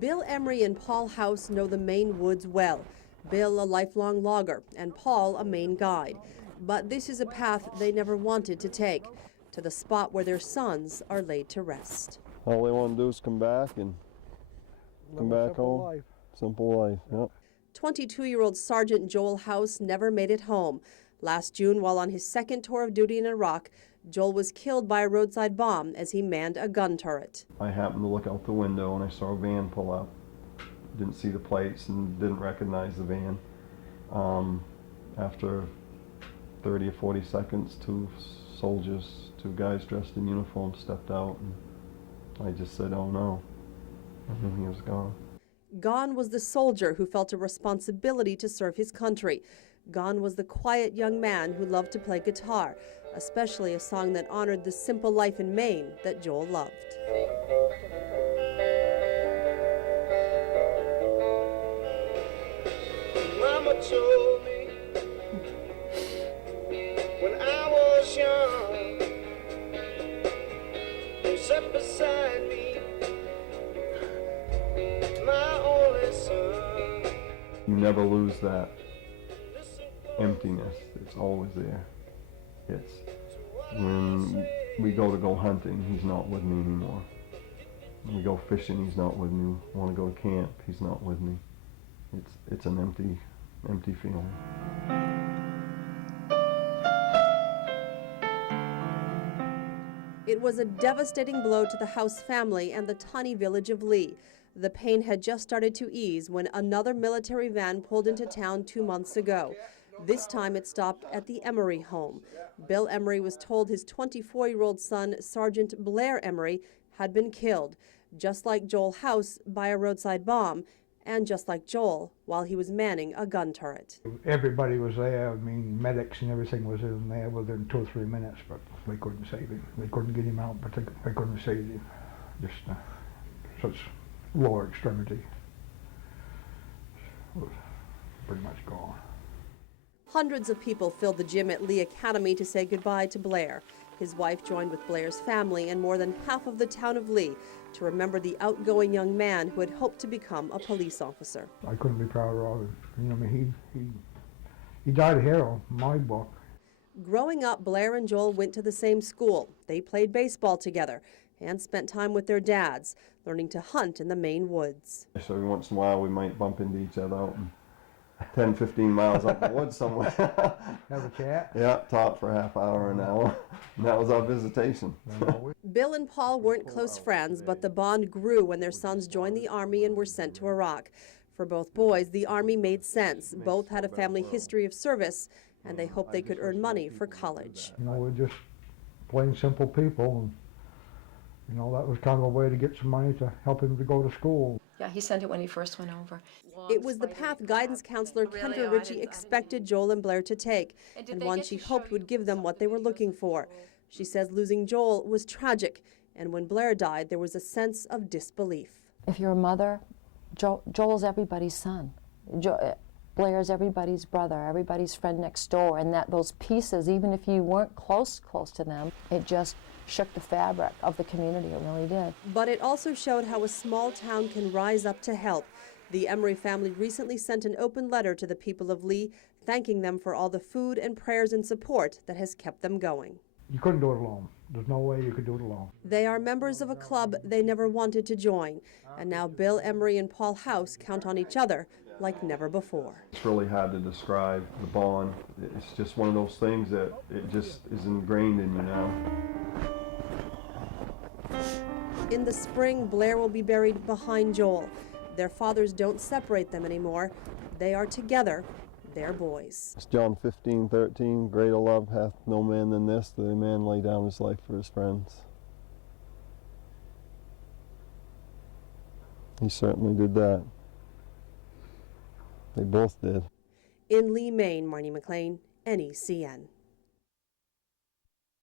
Bill Emery and Paul House know the Maine woods well. Bill, a lifelong logger, and Paul, a Maine guide. But this is a path they never wanted to take, to the spot where their sons are laid to rest. All they want to do is come back and come back home. Life. Simple life, yep. 22-year-old Sergeant Joel House never made it home. Last June, while on his second tour of duty in Iraq, Joel was killed by a roadside bomb as he manned a gun turret. I happened to look out the window and I saw a van pull up. Didn't see the plates and didn't recognize the van. After 30 or 40 seconds, two guys dressed in uniform stepped out, and I just said, "Oh no," and he was gone. Gone was the soldier who felt a responsibility to serve his country. Gone was the quiet young man who loved to play guitar, especially a song that honored the simple life in Maine that Joel loved. Mama told me when I was young, you sat beside me, my only son. You never lose that emptiness. It's always there. It's when we go hunting, he's not with me anymore. When we go fishing, he's not with me. Want to go to camp, he's not with me. It's an empty feeling. It was a devastating blow to the House family and the tiny village of Lee. The pain had just started to ease when another military van pulled into town 2 months ago. This time it stopped at the Emery home. Bill Emery was told his 24-year-old son, Sergeant Blair Emery, had been killed, just like Joel House, by a roadside bomb, and just like Joel, while he was manning a gun turret. Everybody was there. I mean, medics and everything was in there within 2 or 3 minutes, but they couldn't save him. They couldn't get him out, but they couldn't save him. Just such lower extremity was pretty much gone. Hundreds of people filled the gym at Lee Academy to say goodbye to Blair. His wife joined with Blair's family and more than half of the town of Lee to remember the outgoing young man who had hoped to become a police officer. I couldn't be prouder of him. You know, I mean, he died a hero in my book. Growing up, Blair and Joel went to the same school. They played baseball together and spent time with their dads, learning to hunt in the Maine woods. So every once in a while we might bump into each other out 10, 15 miles up the woods somewhere. Have a chat? Yeah, talk for a half hour, an hour. And that was our visitation. Bill and Paul weren't close friends, but the bond grew when their sons joined the Army and were sent to Iraq. For both boys, the Army made sense. Both had a family history of service, and they hoped they could earn money for college. You know, we're just plain simple people. And, you know, that was kind of a way to get some money to help him to go to school. Yeah, he sent it when he first went over. It was the path guidance counselor Kendra Ritchie expected Joel and Blair to take, and one she hoped would give them what they were looking for. She says losing Joel was tragic, and when Blair died, there was a sense of disbelief. If you're a mother, Joel's everybody's son. Blair's everybody's brother, everybody's friend next door, and that those pieces, even if you weren't close to them, it just shook the fabric of the community, it really did. But it also showed how a small town can rise up to help. The Emery family recently sent an open letter to the people of Lee, thanking them for all the food and prayers and support that has kept them going. You couldn't do it alone. There's no way you could do it alone. They are members of a club they never wanted to join, and now Bill Emery and Paul House count on each other like never before. It's really hard to describe the bond. It's just one of those things that it just is ingrained in you now. In the spring, Blair will be buried behind Joel. Their fathers don't separate them anymore. They are together. They're boys. It's John 15:13, greater love hath no man than this, that a man lay down his life for his friends. He certainly did that. They both did. In Lee, Maine, Marnie McLean, NECN.